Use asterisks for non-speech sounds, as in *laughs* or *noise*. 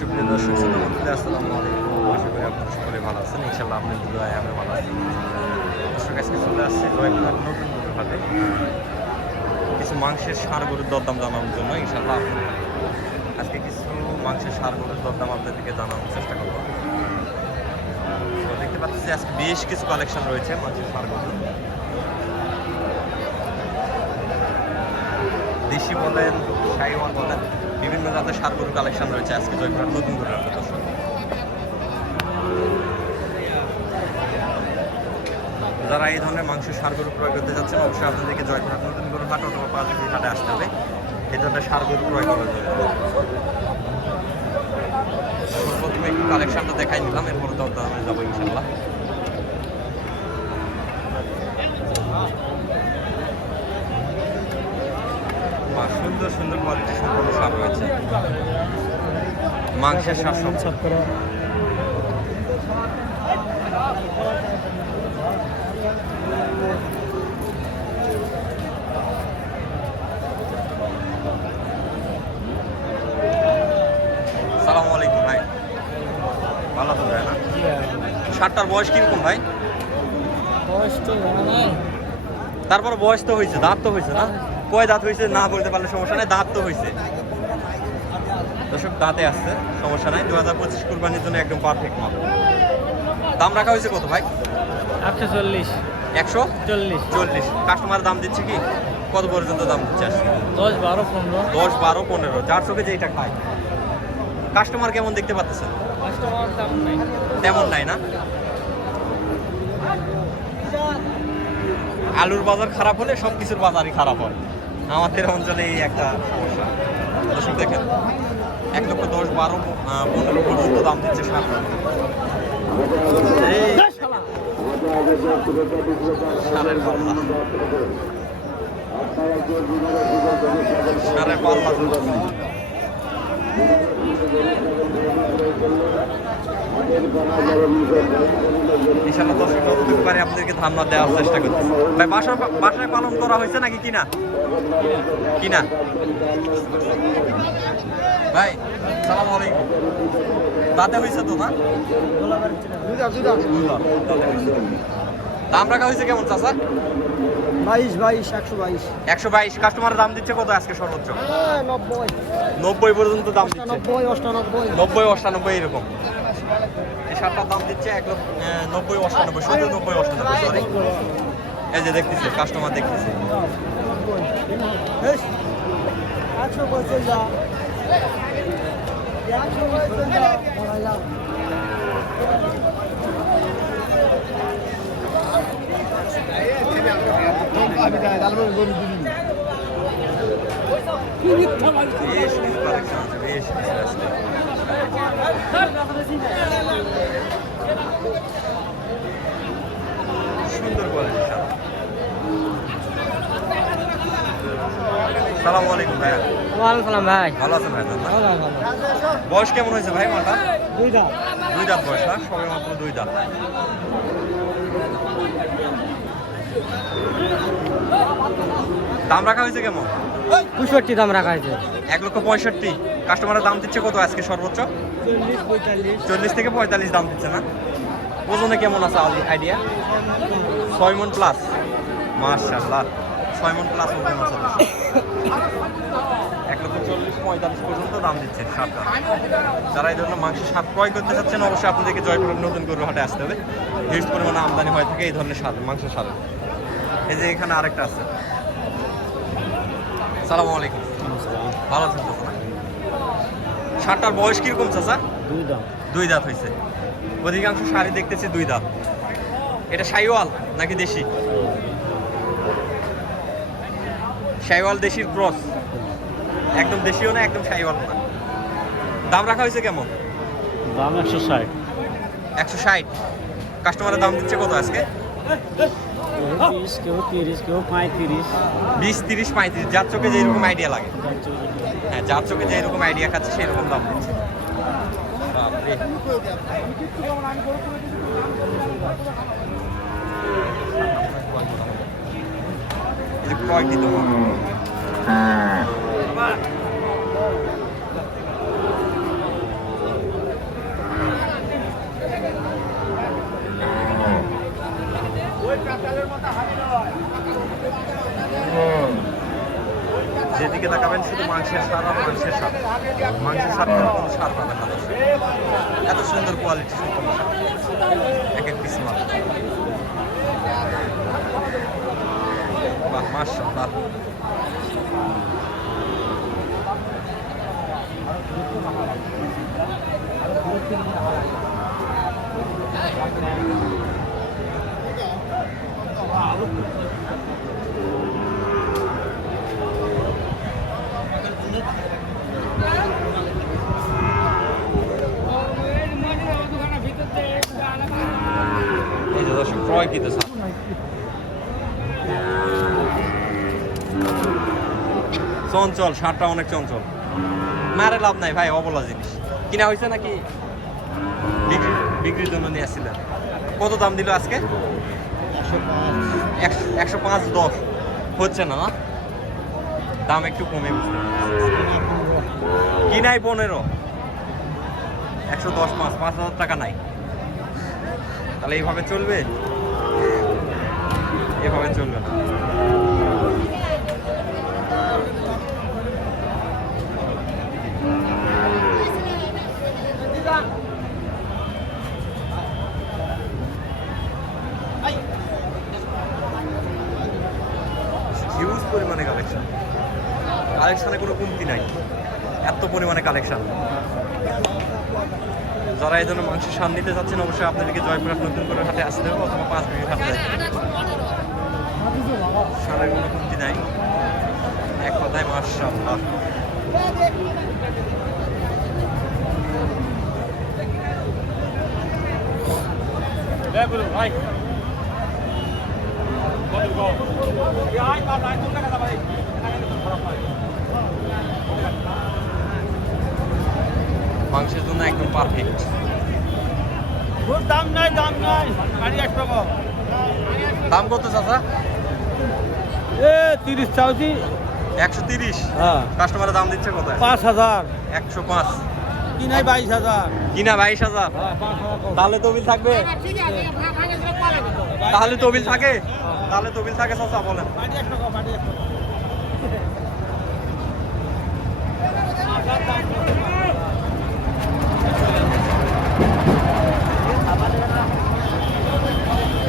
সুপ্রিয় দর্শক শ্রোতা আসসালামু আলাইকুম। আশা করি আপনারা সকলে ভালো আছেন। ইনশাল্লাহ আপনার দুয়ায় আমি ভালো আছি। দর্শক, আজকে চলে আসছে জয়পুরহাট নতুন হাটে কিছু মাংসের সার গরুর দরদাম জানানোর জন্য। ইনশাল্লাহ আজকে কিছু মাংসের সার গরুর দরদাম আপনাদেরকে জানানোর চেষ্টা করব। দেখতে পাচ্ছি আজকে বেশ কিছু কালেকশন রয়েছে মাংসের সার গরুর। দেশি বলেন সাইওয়াল বলেন বিভিন্ন জাতের সার গরুর কালেকশন রয়েছে আজকে জয়পুরহাট নতুন দর্শক যারা এই ধরনের মাংসের সার গরু ক্রয় করতে যাচ্ছেন অবশ্যই আপনাদেরকে জয়পুরহাট নতুন গরুর হাট অথবা পাঁচটি হাটে আসতে হবে। এই ধরনের সার গরু ক্রয় করার জন্য। প্রথমে একটু কালেকশনটা দেখাই নিলাম এরপরে দর দামে যাব ইনশাল্লাহ বাহ, সুন্দর সুন্দর কোয়ালিটি সম্পন্ন সার রয়েছে। মাংসের সার সব সালামু আলাইকুম ভাই। ভালো তো ভাই না? সাতটার বয়স কীরকম ভাই? তারপর বয়স তো হয়েছে দাঁত তো হয়েছে না? কয় দাঁত হয়েছে না বলতে পারলে সমস্যা নাই দাঁত তো হয়েছে। দর্শক দাঁতে আসছে সমস্যা নাই। দু হাজার পঁচিশ কুরবানির জন্য একদম পারফেক্ট মাল দাম রাখা হয়েছে কত ভাই? একশো চল্লিশ। একশো? চল্লিশ। চল্লিশ। কাস্টমার দাম দিচ্ছে কি? কত পর্যন্ত দাম দিচ্ছে দশ বারো পনেরো। দশ বারো পনেরো। যার চোখে যেটা খায়। কাস্টমার কেমন দেখতে পাচ্ছেন কাস্টমার তেমন নাই। না? আলুর বাজার খারাপ হলে সব কিছুর বাজারই খারাপ হয়। আমাদের অঞ্চলে এই একটা সমস্যা। দেখেন, এক লক্ষ দশ, বারো পনেরো পর্যন্ত দাম দিচ্ছে সার। সারের পাল্লা সারের পাল্লা। ইনশাল্লাহ দর্শক যতটুকু পারে আপনাদেরকে ধারণা দেওয়ার চেষ্টা করছি। ভাই, বাসা বাসায় পালন করা হয়েছে নাকি কিনা? কিনা? ভাই, সালাম আলাইকুম। দাঁতে হয়েছে তো, না। দাম রাখা হয়েছে কেমন, চাচা? বাইশ বাইশ একশো বাইশ। একশো বাইশ। কাস্টমারের দাম দিচ্ছে কত আজকে সর্বোচ্চ? নব্বই। নব্বই পর্যন্ত দাম দিচ্ছে। নব্বই অষ্টানব্বই। নব্বই অষ্টানব্বই এরকম। এই শার্টটার দাম দিচ্ছে এক লক্ষ নব্বই অষ্টানব্বই শুধু নব্বই অষ্টানব্বই সরি এই যে দেখতেছি কাস্টমার দেখতেছি। একশো সুন্দর কোয়ালিটি শার্ট আলাইকুম ভাইয়া। ওয়ালাইকুম সালাম ভাই। ভালো আছেন ভাই বয়স কেমন হয়েছে ভাই মাটা দুইটা দুই দাঁত বয়স না? সবে মাত্র দুই দাঁত। দাম রাখা হয়েছে কেমন? পঁয়ষট্টি দাম রাখা হয়েছে। এক লক্ষ পঁয়ষট্টি। কাস্টমারের দাম দিচ্ছে কত আজকে সর্বোচ্চ? চল্লিশ থেকে পঁয়তাল্লিশ দাম দিচ্ছে না? ওজনে কেমন আছে আইডিয়া ছয় মন প্লাস মার্শাল্লাহ ছয় মন প্লাস ওজন আছে এক লক্ষ চল্লিশ পঁয়তাল্লিশ পর্যন্ত দাম দিচ্ছে সাপটা যারা এই ধরনের মাংসের সাপ ক্রয় করতে চাচ্ছেন অবশ্যই আপনাদেরকে জয়পুরের নতুন গরু হাটে আসতে হবে। হিউজ পরিমাণে আমদানি হয়ে থাকে এই ধরনের স্বাদ মাংসের স্বাদ। এই যে এখানে আরেকটা আছে। সালামু আলাইকুম। ভালো আছেন তো না ষাটটার বয়স কীরকম চাচা? দুই দাম দুই দাঁত হয়েছে অধিকাংশ শাড়ি দেখতেছি দুই দাঁত। এটা সাইওয়াল নাকি দেশি? সাইওয়াল দেশির ক্রস। একদম দেশিও না একদম সাইওয়াল না। দাম রাখা হয়েছে কেমন? দাম একশো ষাট। একশো ষাট। কাস্টমারের দাম দিচ্ছে কত আজকে? বিশ কেউ তিরিশ কেউ পঁয়ত্রিশ। বিশ তিরিশ পঁয়ত্রিশ যার চোখে যেরকম আইডিয়া লাগে। হ্যাঁ যার চোখে যেরকম আইডিয়া খাচ্ছে সেই রকম দাম দিচ্ছে। বাপরে। কয়টি তোমার তাকাবেন শুধু মাংসের স্বাদ আর মাংসের স্বাদ। মাংসের স্বাদ কোনো স্বাদ পাবে না এত সুন্দর কোয়ালিটি সম্পন্ন স্বাদ। এক এক পিস মাল। বাহ এই চঞ্চল, সারটা অনেক চঞ্চল। মারে লাভ নাই ভাই, অবলা জিনিস। কিনা হয়েছে নাকি? বিক্রি বিক্রির জন্য নিয়ে আসছিলেন। কত দাম দিল আজকে? একশো পাঁচ দশ। হচ্ছে না? না দাম একটু কমে বুঝতে কিনাই পনেরো। একশো দশ পাঁচ পাঁচ হাজার টাকা নাই। তাহলে এইভাবে চলবে? এভাবে চলবে না। হিউজ পরিমাণে কালেকশন কালেকশনে কোনো কমতি নাই। এত পরিমাণে কালেকশন যারা এই জন্য মাংসের সান দিতে যাচ্ছেন অবশ্যই আপনাদেরকে জয়পুরহাট নতুন করে হাটে আসতে হবে অথবা পাঁচ মিনিট হাটে সারের কোনো কমতি নাই। এক কথায় মার্শাল্লাহ মাংসের জন্য একদম পারফেক্ট দাম নাই দাম নাই। গাড়ি দাম কত চাচা? এ তিরিশ চাউছি একশো তিরিশ? হ্যাঁ। কাস্টমারের দাম দিচ্ছে কত পাঁচ হাজার। একশো পাঁচ। কিনাই বাইশ হাজার? কিনা বাইশ হাজার? হ্যাঁ তাহলে তবিল থাকবে। তাহলে তবিল থাকে। তাহলে তবিল থাকে চাচা বলেন। *laughs* থাকবেন আল্লাহ হাফেজ।